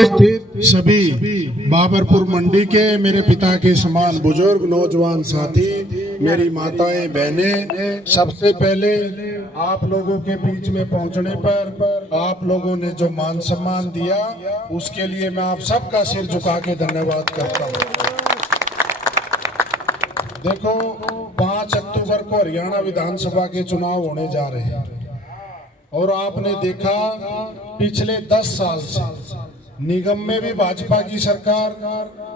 स्थित सभी बाबरपुर मंडी के मेरे पिता के समान बुजुर्ग नौजवान साथी, मेरी माताएं बहनें, सबसे पहले आप लोगों के बीच में पहुंचने पर आप लोगों ने जो मान सम्मान दिया उसके लिए मैं आप सबका सिर झुका के धन्यवाद करता हूं। देखो 5 अक्टूबर को हरियाणा विधानसभा के चुनाव होने जा रहे हैं और आपने देखा पिछले 10 साल से निगम में भी भाजपा की सरकार,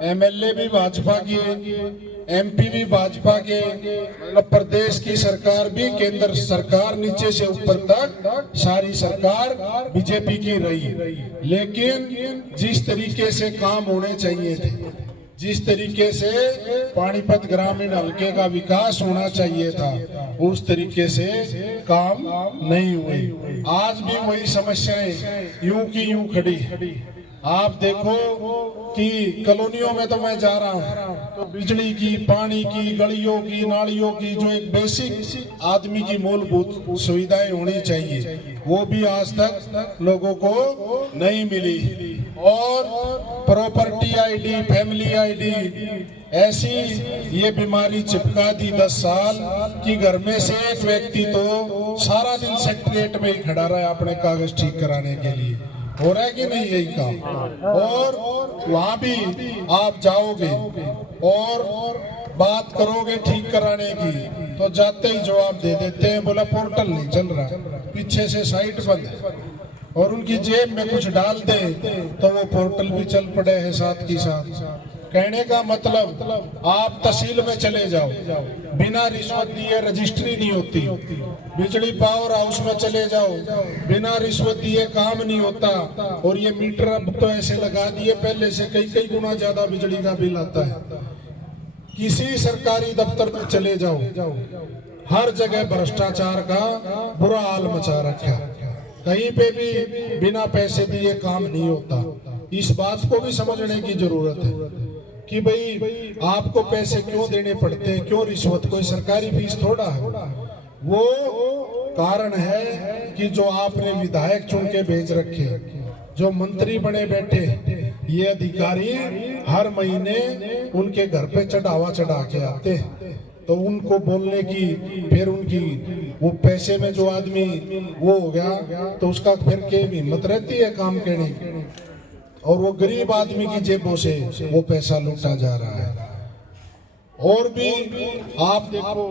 एमएलए भी भाजपा की, एमपी भी भाजपा के, प्रदेश की सरकार भी, केंद्र सरकार नीचे से ऊपर तक सारी सरकार बीजेपी की रही। लेकिन जिस तरीके से काम होने चाहिए थे, जिस तरीके से पानीपत ग्रामीण हलके का विकास होना चाहिए था, उस तरीके से काम नहीं हुए। आज भी वही समस्याएं यूं की यूं खड़ी। आप देखो कि कॉलोनियों में तो मैं जा रहा हूँ तो बिजली की, पानी की, गलियों की, नालियों की जो एक बेसिक आदमी की मूलभूत सुविधाएं होनी चाहिए, वो भी आज तक लोगों को नहीं मिली। और प्रॉपर्टी आईडी, फैमिली आईडी, ऐसी ये बीमारी चिपका दी 10 साल कि घर में से एक व्यक्ति तो सारा दिन सेक्रेटरीट में ही खड़ा रहा अपने कागज ठीक कराने के लिए। हो रहा है कि नहीं यही काम? और वहां भी आप जाओगे और बात करोगे ठीक कराने की तो जाते ही जवाब दे देते हैं, बोला पोर्टल नहीं चल रहा, पीछे से साइट बंद है। और उनकी जेब में कुछ डाल दे तो वो पोर्टल भी चल पड़े हैं साथ की साथ। कहने का मतलब आप तहसील में चले जाओ, बिना रिश्वत दिए रजिस्ट्री नहीं होती। बिजली पावर हाउस में चले जाओ, बिना रिश्वत दिए काम नहीं होता। और ये मीटर अब तो ऐसे लगा दिए, पहले से कई गुना ज्यादा बिजली का बिल आता है। किसी सरकारी दफ्तर में चले जाओ, हर जगह भ्रष्टाचार का बुरा हाल मचा रखा। कहीं पे भी बिना पैसे दिए काम नहीं होता। इस बात को भी समझने की जरूरत है कि भाई आपको पैसे क्यों देने पड़ते हैं, क्यों रिश्वत, कोई सरकारी फीस थोड़ा है। वो कारण है कि जो आपने विधायक चुन के भेज रखे, जो मंत्री बने बैठे, ये अधिकारी हर महीने उनके घर पे चढ़ावा चढ़ा के आते हैं। तो उनको बोलने की, फिर उनकी वो पैसे में जो आदमी वो हो गया तो उसका फिर के हिम्मत रहती है काम करने की। और वो गरीब आदमी की जेबों से वो पैसा लूटा जा रहा है। और भी आप देखो,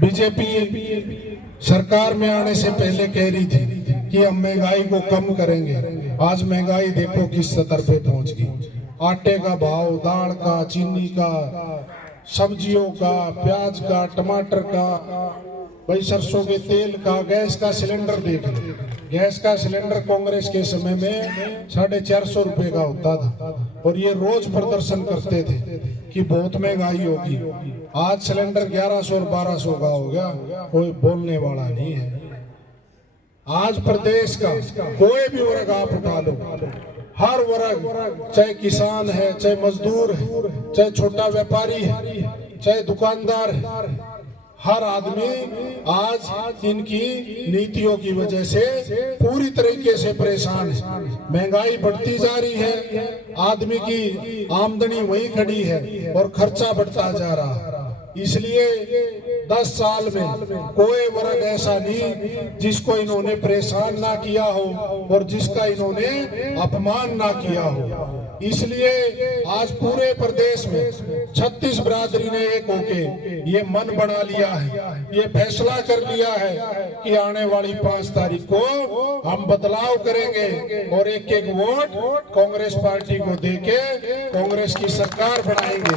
बीजेपी सरकार में आने से पहले कह रही थी कि हम महंगाई को कम करेंगे। आज महंगाई देखो किस स्तर पे पहुंच गई। आटे का भाव, दाल का, चीनी का, सब्जियों का, प्याज का, टमाटर का, भाई सरसों के तेल का, गैस का सिलेंडर देख लो। गैस का सिलेंडर कांग्रेस के समय में 450 रुपए का होता था और ये रोज प्रदर्शन करते थे कि बहुत महंगाई होगी। आज सिलेंडर 1100 और 1200 का हो गया, कोई बोलने वाला नहीं है। आज प्रदेश का कोई भी वर्ग आप उठा लो, हर वर्ग, चाहे किसान है, चाहे मजदूर है, चाहे छोटा व्यापारी है, चाहे दुकानदार है, हर आदमी आज इनकी नीतियों की वजह से पूरी तरीके से परेशान है। महंगाई बढ़ती जा रही है, आदमी की आमदनी वही खड़ी है और खर्चा बढ़ता जा रहा है। इसलिए 10 साल में कोई वर्ग ऐसा नहीं जिसको इन्होंने परेशान ना किया हो और जिसका इन्होंने अपमान ना किया हो। इसलिए आज पूरे प्रदेश में 36 बिरादरी ने एक होके ये मन बना लिया है, ये फैसला कर लिया है कि आने वाली 5 तारीख को हम बदलाव करेंगे और एक वोट कांग्रेस पार्टी को देके कांग्रेस की सरकार बनाएंगे।